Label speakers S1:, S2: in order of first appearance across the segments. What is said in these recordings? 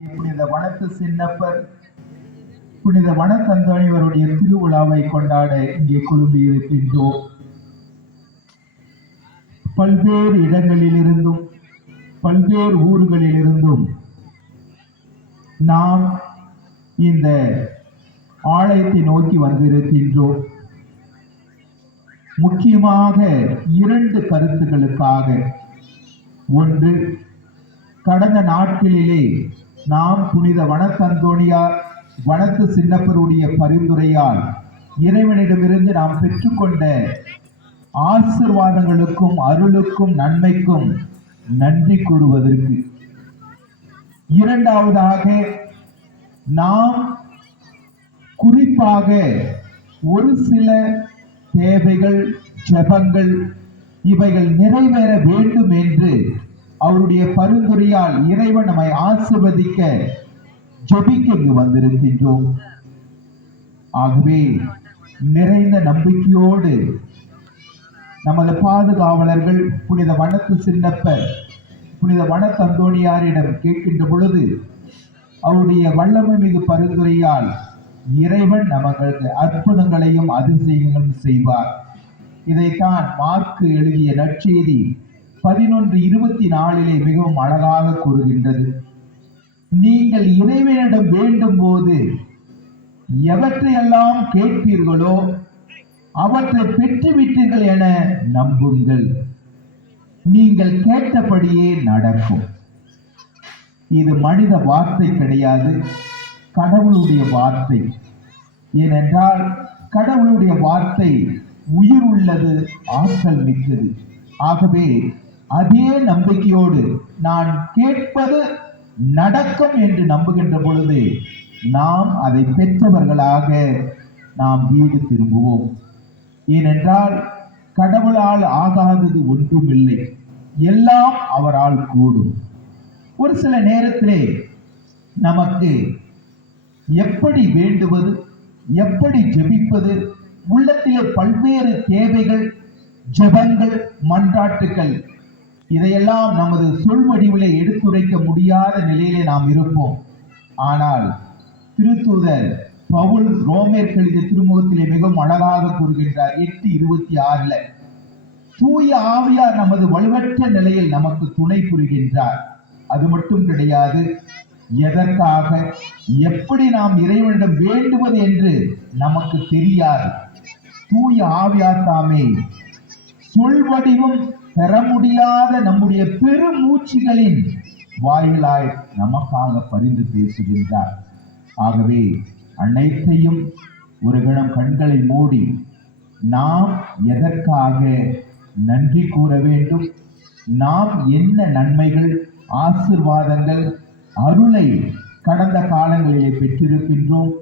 S1: புனித வனத்து சின்னப்பர் புனித வனத்தந்தோணிவருடைய திருவிழாவை கொண்டாட இங்கே குழும்பி இருக்கின்றோம் பல்வேறு இடங்களிலிருந்தும் பல்வேறு ஊர்களிலிருந்தும் நாம் இந்த ஆலயத்தை நோக்கி வந்திருக்கின்றோம். முக்கியமாக இரண்டு கருத்துக்களுக்காக ஒன்று கடந்த நாட்களிலே நாம் புனித வனத்தந்தோணியார் வனத்து சின்னப்பருடைய பரிந்துரையால் இறைவனிடமிருந்து நாம் பெற்றுக்கொண்ட ஆசிர்வாதங்களுக்கும் அருளுக்கும் நன்மைக்கும் நன்றி கூறுவதற்கு. இரண்டாவதாக நாம் குறிப்பாக ஒரு சில தேவைகள் ஜெபங்கள் இவைகள் நிறைவேற வேண்டும் என்று அவருடைய பரிந்துரையால் இறைவன் நம்மை ஆசிர்வதிக்க ஜெபிக்க இங்கு வந்திருக்கின்றோம். ஆகவே நிறைந்த நம்பிக்கையோடு நமது பாதுகாவலர்கள் புனித வனத்து சின்னப்ப புனித வனத்தந்தோணியாரிடம் கேட்கின்ற பொழுது அவருடைய வல்லமை மிகு பரிந்துரையால் இறைவன் நமக்கு அற்புதங்களையும் அதிசயங்களும் செய்வார். இதைத்தான் மார்க்கு எழுதிய நற்செய்தி பதினொன்று இருபத்தி நாலிலே மிகவும் அழகாக கூறுகின்றது. நீங்கள் இறைவனிடம் வேண்டும் போது எவற்றையெல்லாம் கேட்பீர்களோ அவற்றை பெற்றுவிட்டீர்கள் என நம்புங்கள். நீங்கள் கேட்டபடியே நடக்கும். இது மனித வார்த்தை கிடையாது கடவுளுடைய வார்த்தை. ஏனென்றால் கடவுளுடைய வார்த்தை உயிர் உள்ளது ஆற்றல் மிக்கது. ஆகவே அதே நம்பிக்கையோடு நான் கேட்பது நடக்கும் என்று நம்புகின்ற பொழுது நாம் அதை பெற்றவர்களாக நாம் வீடு திரும்புவோம். ஏனென்றால் கடவுளால் ஆகாதது ஒன்றுமில்லை. எல்லாம் அவரால் கூடும். ஒரு சில நேரத்திலே நமக்கு எப்படி வேண்டுவது எப்படி ஜெபிப்பது உள்ளத்திலே பல்வேறு தேவைகள் ஜெபங்கள் மன்றாட்டுகள் இதையெல்லாம் நமது சொல் வடிவிலே எடுத்துரைக்க முடியாத நிலையிலே நாம் இருப்போம். ஆனால் திருத்தூதர் பவுல் ரோமேர் கழித திருமுகத்திலே மிகவும் அழகாக கூறுகின்றார் எட்டு இருபத்தி ஆறுல தூய ஆவியார் நமது வலுவற்ற நிலையில் நமக்கு துணை புரிகின்றார். அது மட்டும் கிடையாது எதற்காக எப்படி நாம் இறைவனிடம் வேண்டுவது என்று நமக்கு தெரியாது. தூய ஆவியார் தாமே சொல் வடிவும் பெற முடியாத நம்முடைய பெருமூச்சுகளின் வாயிலாய் நமக்காக பரிந்து பேசுகின்றார். ஆகவே அனைத்தையும் ஒரு கணம் கண்களை மூடி நாம் எதற்காக நன்றி கூற வேண்டும்? நாம் என்ன நன்மைகள் ஆசிர்வாதங்கள் அருளை கடந்த காலங்களிலே பெற்றிருக்கின்றோம்?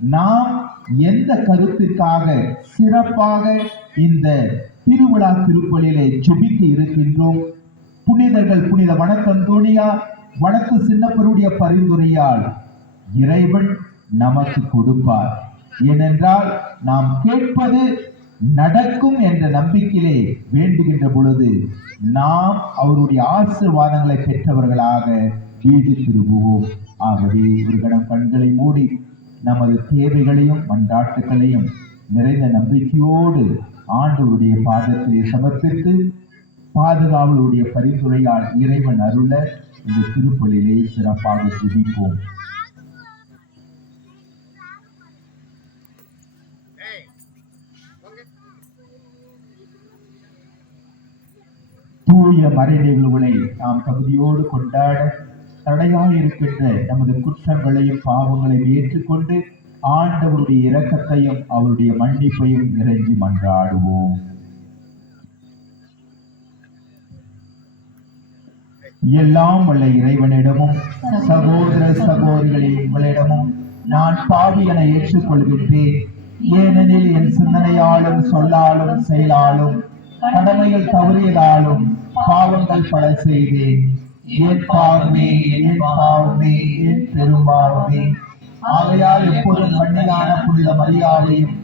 S1: நாம் எந்த கருத்துக்காக சிறப்பாக இந்த திருவிழா திருப்பலிலே ஜெபிக்க இருக்கின்றோம். புனிதர்கள் புனித வனத்தந்தோணியா வடக்கு சின்னப்பருடைய பரிந்துரையால் இறைவன் நமக்கு கொடுப்பார். ஏனென்றால் நாம் கேட்பது நடக்கும் என்ற நம்பிக்கையிலே வேண்டுகின்ற பொழுது நாம் அவருடைய ஆசிர்வாதங்களை பெற்றவர்களாக வீடு திரும்புவோம். ஆகவே ஒரு கணம் கண்களை மூடி நமது தேவைகளையும் மன்றாட்டுகளையும் நிறைந்த நம்பிக்கையோடு ஆண்டவருடைய பாதத்திலே சமர்ப்பித்து பாதுகாவலுடைய பரிந்துரையால் இறைவன் அருள இந்த திருப்பலிலே சிறப்பாக துதிப்போம். தூய மறை நிகழ்வுகளை நாம் தகுதியோடு கொண்டாட தடையாக இருக்கின்ற நமது குற்றங்களையும் பாவங்களையும் ஏற்றுக்கொண்டு ஆண்டவருடைய இரக்கத்தையும் அவருடைய மன்னிப்பையும் இறங்கி மன்றாடுவோம். எல்லாம் உள்ள இறைவனிடமும் சகோதர சகோதரிகளே உங்களிடமும் நான் பாவி என ஏற்றுக்கொள்கின்றேன். ஏனெனில் என் சிந்தனையாலும் சொல்லாலும் செயலாலும் கடமைகள் தவறியதாலும் பாவங்கள் பல செய்தேன். என் பாவமே என் பாவமே என் பெரும்பாவமே. ஆகையால் எப்பொழுதும் கண்ணிலான புனித மரியாதையும்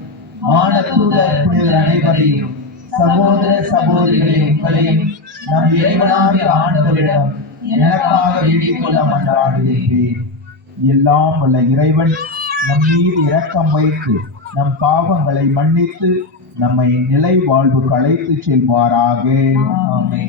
S1: வானதூதர் புனிதர் அனைவரையும் சகோதர சகோதரிகளே உங்களையும் நம் இறைவனாகிய ஆண்டவரிடம் எனக்காக வேண்டிக் கொள்ள மன்றாடுகிறேன் எல்லாம் உள்ள இறைவன் நம் மீது இரக்கம் வைத்து நம் பாவங்களை மன்னித்து நம்மை நிலை வாழ்வுக்கு அழைத்துச் செல்வாராக.
S2: ஆமே